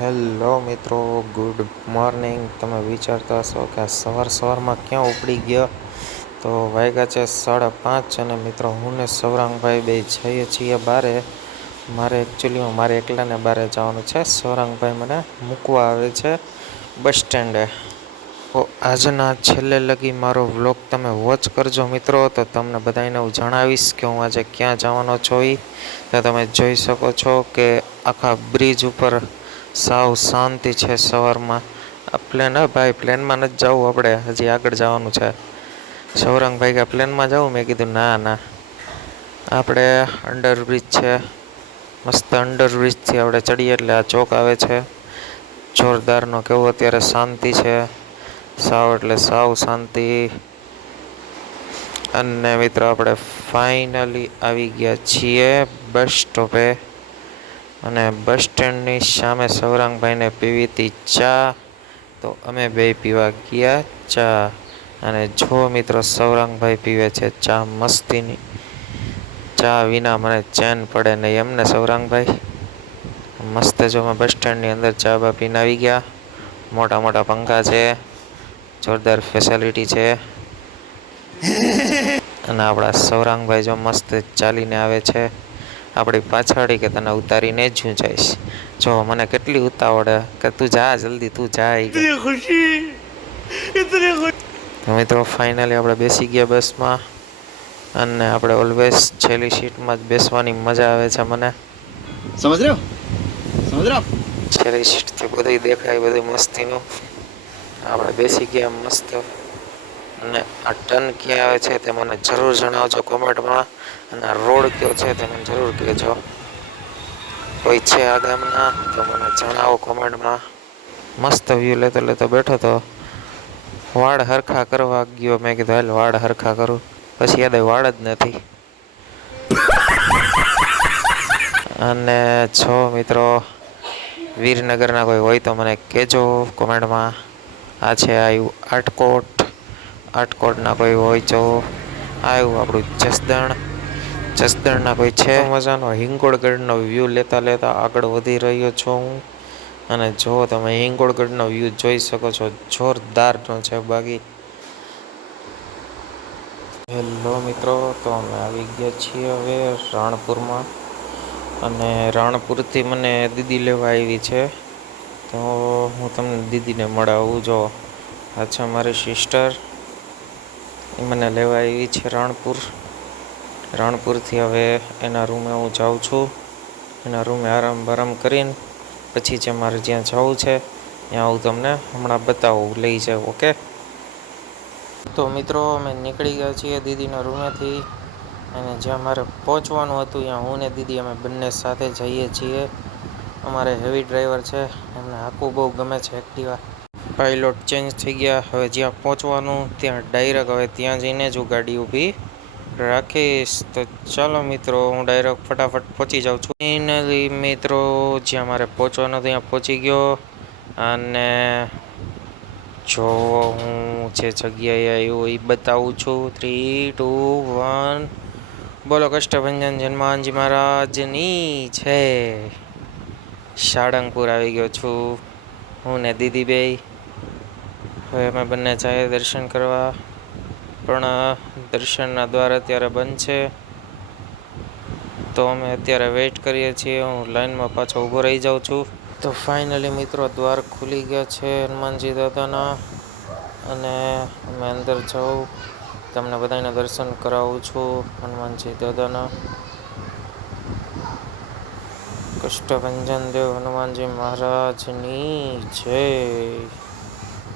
Hello મિત્રો, good morning. તમે વિચારતા હશો કે આ સવારમાં ક્યાં ઉપડી ગયો? તો વાગ્યા છે 5:30 અને મિત્રો હું ને સૌરાંગભાઈ બે જઈએ છીએ બારે. મારે એકલાને બારે જવાનું છે. સૌરાંગભાઈ મને મૂકવા આવે છે બસ સ્ટેન્ડે. તો આજના છેલ્લે લગી મારો વ્લોગ તમે વોચ કરજો મિત્રો, તો તમને બધાને હું જણાવીશ કે હું આજે ક્યાં જવાનો છું. તો તમે જોઈ શકો છો કે આખા બ્રિજ ઉપર સાવ શાંતિ છે સવારમાં. ભાઈ પ્લેનમાં નથી જવું, આપણે હજી આગળ જવાનું છે. સૌરંગભાઈ કે પ્લેનમાં જવું? મેં કીધું ના, આપણે અંડરબ્રિજ છે, મસ્ત અંડરબ્રિજથી આપણે ચડીએ એટલે આ ચોક આવે છે જોરદારનો. કેવું અત્યારે શાંતિ છે, સાવ એટલે સાવ શાંતિ. અને મિત્રો આપણે ફાઇનલી આવી ગયા છીએ બસ સ્ટોપે. અને બસ સ્ટેન્ડની સામે સૌરાંગભાઈને પીવી હતી ચા, તો અમે બે પીવા ગયા ચા. અને જો મિત્રો સૌરાંગભાઈ પીવે છે ચા મસ્તીની. ચા વિના મને ચેન પડે નહીં એમને સૌરાંગભાઈ. મસ્ત જો અમે બસ સ્ટેન્ડની અંદર ચા બા પીને આવી ગયા. મોટા મોટા પંખા છે, જોરદાર ફેસિલિટી છે. અને આપણા સૌરાંગભાઈ જો મસ્ત ચાલીને આવે છે આપણી પાછળ, કે તને ઉતારીને જ હું જઈશ. જો મને કેટલી ઉતાવળ કે તું જા, જલ્દી તું જા. મિત્રો ફાઇનલી આપણે બેસી ગયા બસમાં. અને આપણે ઓલવેઝ છેલ્લી સીટમાં જ બેસવાની મજા આવે છે મને. સમજ રહ્યો? છેલ્લી સીટથી બધું દેખાય, બધું મસ્તીનું. આપણે બેસી ગયા મસ્ત. અને આ ટર્ન ક્યાં આવે છે તે મને જરૂર જણાવજો કોમેન્ટમાં. અને આ રોડ કયો છે તે મને જરૂર કહેજો. કોઈ છે આ ગામના તો મને જણાવો કોમેન્ટમાં. મસ્ત વ્યૂ લેતો લેતો બેઠો તો વાળ હરખા કરવા ગયો. મેં કીધું હાલ વાળ હરખા કરું, પછી યાદ વાળ જ નથી. અને જો મિત્રો વીરનગરના કોઈ હોય તો મને કહેજો કોમેન્ટમાં. આ છે આવ્યું આટકોટના કોઈ હોય તો આવ્યું આપણું જસદણના કોઈ છે. મજાનો હિંગોળગઢનો વ્યૂ લેતા લેતા આગળ વધી રહ્યો છું હું. અને જો તમે હિંગોળગઢનો વ્યૂ જોઈ શકો છો, જોરદારનો છે. બાકી હેલો મિત્રો, તો અમે આવી ગયા છીએ હવે રાણપુરમાં. અને રાણપુરથી મને દીદી લેવા આવી છે, તો હું તમને દીદીને મળાવું. જો આ છે મારી સિસ્ટર, એ મને લેવા આવી છે રાણપુરથી. હવે એના રૂમે હું જાઉં છું. એના રૂમે આરામ કરીને પછી જે મારે જ્યાં જવું છે ત્યાં હું તમને હમણાં બતાવું, લઈ જાઉં. ઓકે, તો મિત્રો અમે નીકળી ગયા છીએ દીદીના રૂમેથી. અને જ્યાં મારે પહોંચવાનું હતું ત્યાં હું ને દીદી અમે બંને સાથે જઈએ છીએ. અમારે હેવી ડ્રાઈવર છે, એમને હાંકવું બહુ ગમે છે એક્ટિવા. પાઇલોટ ચેન્જ થઈ ગયા, હવે જ્યાં પહોંચવાનું ત્યાં ડાયરેક્ટ હવે ત્યાં જઈને જ હું ગાડી ઊભી રાખીશ. તો ચાલો મિત્રો, હું ડાયરેક્ટ ફટાફટ પહોંચી જાઉં છું. ફાઇનલી મિત્રો જ્યાં મારે પહોંચવાનું ત્યાં પહોંચી ગયો. અને જો હું જે જગ્યાએ આવ્યો એ બતાવું છું. 3, 2, 1 બોલો. કષ્ટભંજન હનુમાનજી મહારાજની છે. સાળંગપુર આવી ગયો છું હું ને દીદી બે. હવે અમે બંને જઈએ દર્શન કરવા, પણ દર્શનના દ્વાર અત્યારે બંધ છે, તો અમે અત્યારે વેઇટ કરીએ છીએ. હું લાઈનમાં પાછો ઊભો રહી જાઉં છું. તો ફાઇનલી મિત્રો દ્વાર ખુલી ગયા છે હનુમાનજી દાદાના. અને અમે અંદર જાઉં, તમને બધાને દર્શન કરાવું છું હનુમાનજી દાદાના. કષ્ટભંજન દેવ હનુમાનજી મહારાજની જય.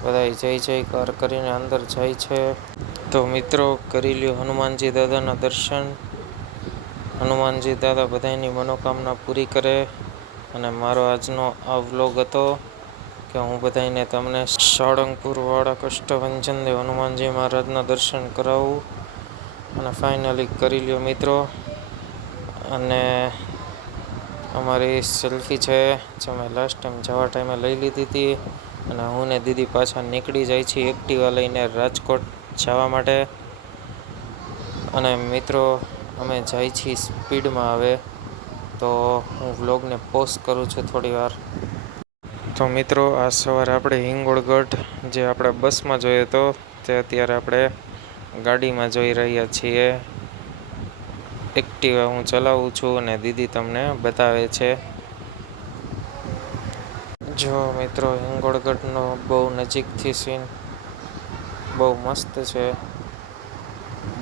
બધા જય જયકાર કરીને અંદર જાય છે. તો મિત્રો કરી લ્યો હનુમાનજી દાદાના દર્શન. હનુમાનજી દાદા બધાની મનોકામના પૂરી કરે. અને મારો આજનો આ વ્લોગ હતો કે હું બધાને તમને સાળંગપુરવાળા કષ્ટભંજન દેવ હનુમાનજી મહારાજના દર્શન કરાવું. અને ફાઇનલી કરી લ્યો મિત્રો. અને અમારી સેલ્ફી છે જે મેં લાસ્ટ ટાઈમ જવા ટાઈમે લઈ લીધી હતી. અને હું ને દીદી પાછા નીકળી જાય છે એક્ટિવા લઈને રાજકોટ જવા માટે. અને મિત્રો અમે જાય છીએ સ્પીડમાં. હવે તો હું વ્લોગને પોઝ કરું છું થોડી વાર. તો મિત્રો આ સવારે આપણે હિંગોળગઢ જે આપણે બસમાં જોઈએ તો તે અત્યારે આપણે ગાડીમાં જોઈ રહ્યા છીએ. એક્ટિવા હું ચલાવું છું અને દીદી તમને બતાવે છે. જો મિત્રો હિંગોળગઢનો બહુ નજીકથી સીન બહુ મસ્ત છે.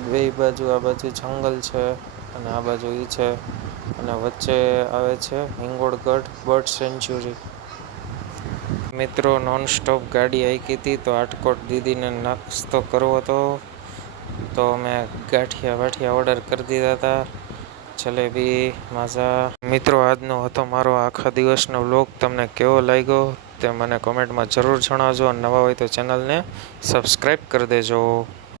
બે બાજુ આ બાજુ જંગલ છે અને આ બાજુ ઈ છે અને વચ્ચે આવે છે હિંગોળગઢ બર્ડ સેન્ચ્યુરી. મિત્રો નોન સ્ટોપ ગાડી હાંકી હતી તો આટકોટ દીદીને નાસ્તો કરવો હતો તો અમે ગાંઠિયા ઓર્ડર કરી દીધા હતા. જલેબી માઝા. મિત્રો આજનો હતો મારો આખા દિવસનો વ્લોગ. તમને કેવો લાગ્યો તે મને કોમેન્ટમાં જરૂર જણાવજો. નવા હોય તો ચેનલને સબસ્ક્રાઈબ કરી દેજો.